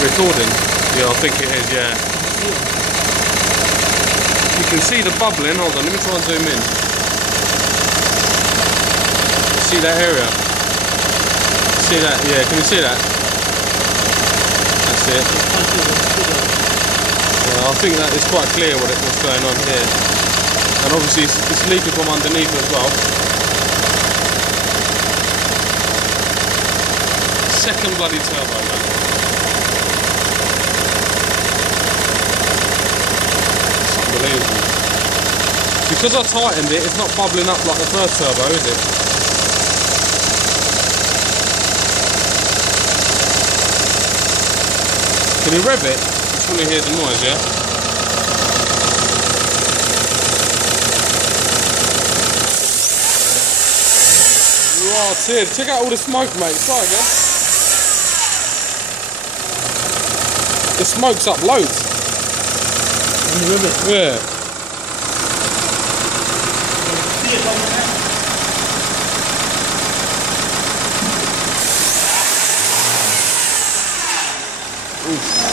recording? Yeah, I think it is, yeah. You can see the bubbling. Hold on, let me try and zoom in. See that area? See that? Yeah, can you see that? That's it. Yeah, I think that is quite clear what's going on here. And obviously it's leaking from underneath as well. Second bloody turbo, man. It's unbelievable. Because I tightened it, it's not bubbling up like the first turbo, is it? Can you rev it? You fully hear the noise, yeah? Right here, check out all the smoke, mate. Try again. The smoke's up loads. Can you rev it? Yeah. See it coming out. Oof.